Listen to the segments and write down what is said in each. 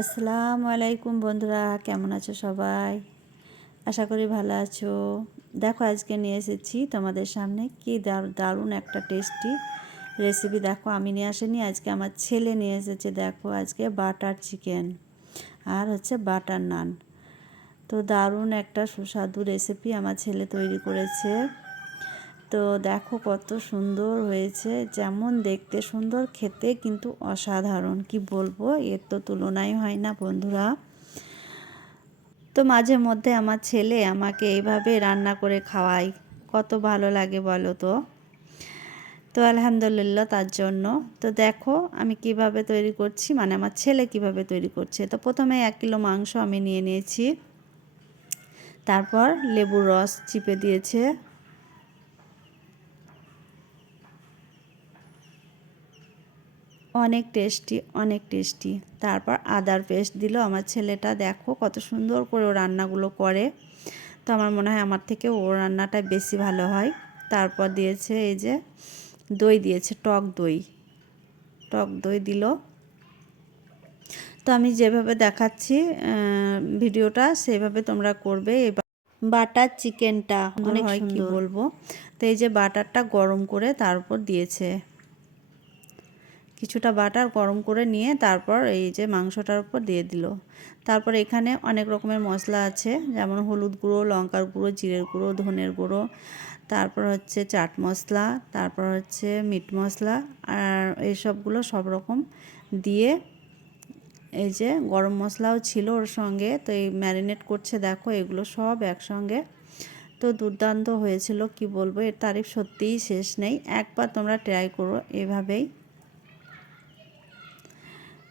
আসসালামু আলাইকুম বন্ধুরা, কেমন আছো সবাই? আশা করি ভালো আছো। দেখো, আজকে নিয়ে এসেছি তোমাদের সামনে কি দারুণ একটা টেস্টি রেসিপি। দেখো, আমি নিয়ে আসিনি, আজকে আমার ছেলে নিয়ে এসেছে। দেখো, আজকে বাটার চিকেন আর হচ্ছে বাটার নান। তো দারুণ একটা সুস্বাদু রেসিপি আমার ছেলে তৈরি করেছে। তো দেখো কত সুন্দর হয়েছে। যেমন দেখতে সুন্দর, খেতে কিন্তু অসাধারণ। কি বলব? এর তো তুলনাই হয় না বন্ধুরা। তো মাঝে মধ্যে আমার ছেলে আমাকে এইভাবে রান্না করে খাওয়ায়। কত ভালো লাগে বলো তো। তো আলহামদুলিল্লাহ তার জন্য। তো দেখো আমি কীভাবে তৈরি করছি মানে আমার ছেলে কীভাবে তৈরি করছে। তো প্রথমে এক কিলো মাংস আমি নিয়ে নিয়েছি। তারপর লেবুর রস চিপে দিয়েছে। অনেক টেস্টি অনেক টেস্টি। তারপর আদার পেস্ট দিল। আমার ছেলেটা দেখো কত সুন্দর করে ও রান্নাগুলো করে। তো আমার মনে হয় আমার থেকে ও রান্নাটা বেশি ভালো হয়। তারপর দিয়েছে এই যে দই দিয়েছে টক দই। টক দই দিল। তো আমি যেভাবে দেখাচ্ছি ভিডিওটা সেভাবে তোমরা করবে। এবার বাটার চিকেনটা অনেক হয় কি বলব? তো এই যে বাটারটা গরম করে তারপর দিয়েছে। কিছুটা বাটার গরম করে নিয়ে তারপর এই যে মাংসটার উপর দিয়ে দিল। তারপর এখানে অনেক রকমের মশলা আছে, যেমন হলুদ গুঁড়ো, লঙ্কার গুঁড়ো, জিরের গুঁড়ো, ধনের গুঁড়ো, তারপর হচ্ছে চাট মশলা, তারপর হচ্ছে মিট মশলা, আর এই সবগুলো সব রকম দিয়ে এই যে গরম মশলাও ছিল ওর সঙ্গে, তো এই ম্যারিনেট করছে দেখো, এগুলো সব একসঙ্গে। তো দুর্দান্ত হয়েছিল, কি বলব, এর তারিফ সত্যিই শেষ নেই। একবার তোমরা ট্রাই করো এভাবেই।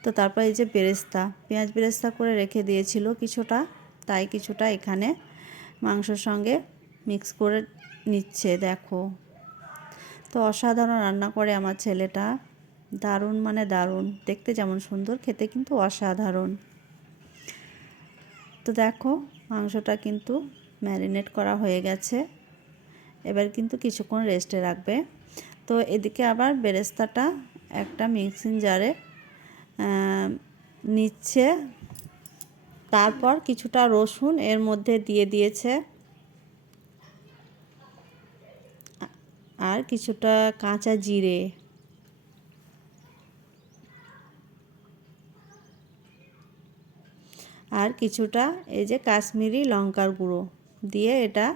তো তারপর এই যে বেরেস্তা, পেঁয়াজ বেরেস্তা করে রেখে দিয়েছিল কিছুটা, তাই কিছুটা এখানে মাংসর সঙ্গে মিক্স করে নিচ্ছে, দেখো। তো অসাধারণ রান্না করে আমার ছেলেটা। দারুণ মানে দারুণ। দেখতে যেমন সুন্দর, খেতে কিন্তু অসাধারণ। তো দেখো, মাংসটা কিন্তু ম্যারিনেট করা হয়ে গেছে। এবার কিন্তু কিছুক্ষণ রেস্টে রাখবে। তো এদিকে আবার বেরেস্তাটা একটা মিক্সিং জারে নিচ্ছে। তারপর কিছুটা রসুন এর মধ্যে দিয়ে দিয়েছে। আর কিছুটা কাঁচা জিরে। আর কিছুটা এই যে কাশ্মীরি লঙ্কার গুঁড়ো দিয়ে এটা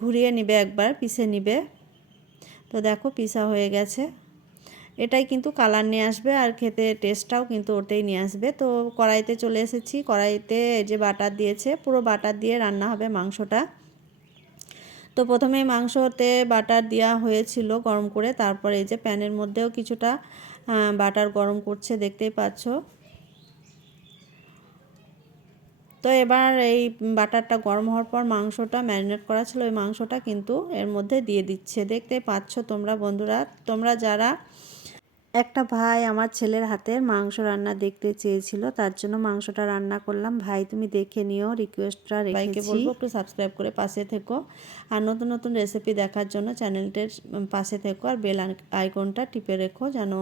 ঘুরিয়ে নিবে, একবার পিষে নিবে। তো দেখো পিসা হয়ে গেছে। এটাই কিন্তু কালার নিয়ে আসবে আর খেতে টেস্টটাও কিন্তু ওটাই নিয়ে আসবে। তো কড়াইতে চলে এসেছি। কড়াইতে যে বাটার দিয়েছে, পুরো বাটার দিয়ে রান্না হবে মাংসটা। তো প্রথমেই মাংসতে বাটার দেওয়া হয়েছিল গরম করে, তারপরে এই যে প্যানের মধ্যেও কিছুটা বাটার গরম করছে, দেখতেই পাচ্ছ। তো এবার এই বাটারটা গরম হওয়ার পর মাংসটা ম্যারিনেট করা ছিল, ওই মাংসটা কিন্তু এর মধ্যে দিয়ে দিচ্ছে। দেখতে পাচ্ছ তোমরা বন্ধুরা, তোমরা যারা একটা ভাই আমার ছেলের হাতের মাংস রান্না দেখতে চেয়েছিল, তার জন্য মাংসটা রান্না করলাম। ভাই, তুমি দেখে নিও রিকোয়েস্টটা ভাইকে বলব একটু সাবস্ক্রাইব করে পাশে থেকো। আর নতুন নতুন রেসিপি দেখার জন্য চ্যানেলটির পাশে থেকো আর বেল আইকনটা টিপে রেখো যেন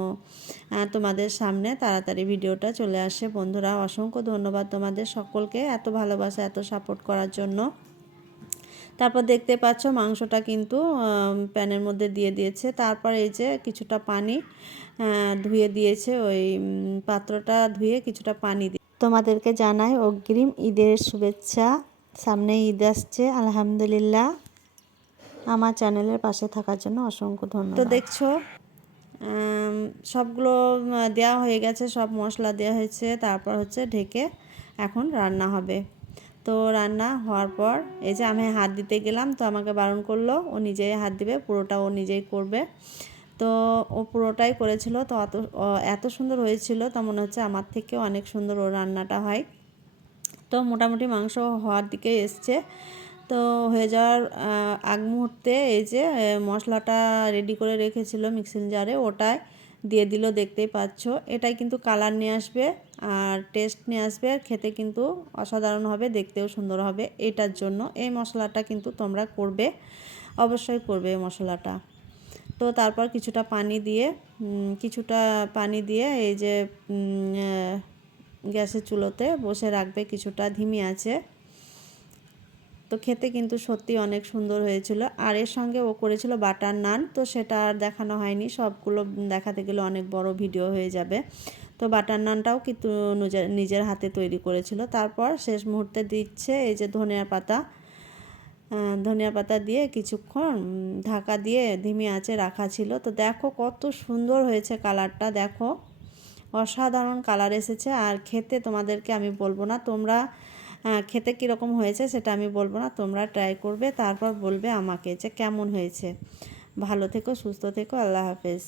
তোমাদের সামনে তাড়াতাড়ি ভিডিওটা চলে আসে। বন্ধুরা, অসংখ্য ধন্যবাদ তোমাদের সকলকে এত ভালোবাসা, এত সাপোর্ট করার জন্য। তারপর দেখতে পাচ্ছ মাংসটা কিন্তু প্যানের মধ্যে দিয়ে দিয়েছে। তারপর এই যে কিছুটা পানি ধুয়ে দিয়েছে ওই পাত্রটা ধুয়ে কিছুটা পানি দিয়ে। তোমাদেরকে জানাই অগ্রিম ঈদের শুভেচ্ছা। সামনে ঈদ আসছে, আলহামদুলিল্লাহ। আমার চ্যানেলের পাশে থাকার জন্য অসংখ্য ধন্যবাদ। তো দেখছ সবগুলো দেওয়া হয়ে গেছে, সব মশলা দেওয়া হয়েছে, তারপর হচ্ছে ঢেকে এখন রান্না হবে। তো রান্না হওয়ার পর এই যে আমি হাত দিতে গেলাম, তো আমাকে বারণ করল। ও নিজেই হাত দিবে, পুরোটা ও নিজেই করবে। তো ও পুরোটাই করেছিল। তো অত এত সুন্দর হয়েছিল, তো মনে হচ্ছে আমার থেকে অনেক সুন্দর ও রান্নাটা হয়। তো মোটামুটি মাংস হওয়ার দিকে এসছে। তো হয়ে যাওয়ার আগ মুহূর্তে এই যে মশলাটা রেডি করে রেখেছিল মিক্সিং জারে ওটাই দিয়ে দিল, দেখতেই পাচ্ছ। এটাই কিন্তু কালার নিয়ে আসবে আর টেস্ট নিয়ে আসবে আর খেতে কিন্তু অসাধারণ হবে, দেখতেও সুন্দর হবে এটার জন্য। এই মশলাটা কিন্তু তোমরা করবে, অবশ্যই করবে এই মশলাটা। তো তারপর কিছুটা পানি দিয়ে কিছুটা পানি দিয়ে এই যে গ্যাসের চুলোতে বসে রাখবে কিছুটা, ধিমি আছে। তো খেতে কিন্তু সত্যি অনেক সুন্দর হয়েছিল। আর এর সঙ্গে ও করেছিল বাটার নান, তো সেটা আর দেখানো হয়নি। সবগুলো দেখাতে গেলে অনেক বড় ভিডিও হয়ে যাবে। তো বাটার নানটাও কিন্তু নিজের হাতে তৈরি করেছিল। তারপর শেষ মুহূর্তে দিচ্ছে এই যে ধনিয়া পাতা ধনিয়া পাতা দিয়ে কিছুক্ষণ ঢাকা দিয়ে ধিমি আঁচে রাখা ছিল। তো দেখো কত সুন্দর হয়েছে কালারটা, দেখো। অসাধারণ কালার এসেছে। আর খেতে তোমাদেরকে আমি বলব না, তোমরা খেতে কীরকম হয়েছে সেটা আমি বলব না, তোমরা ট্রাই করবে, তারপর বলবে আমাকে যে কেমন হয়েছে। ভালো থেকো, সুস্থ থেকো, আল্লাহ হাফেজ।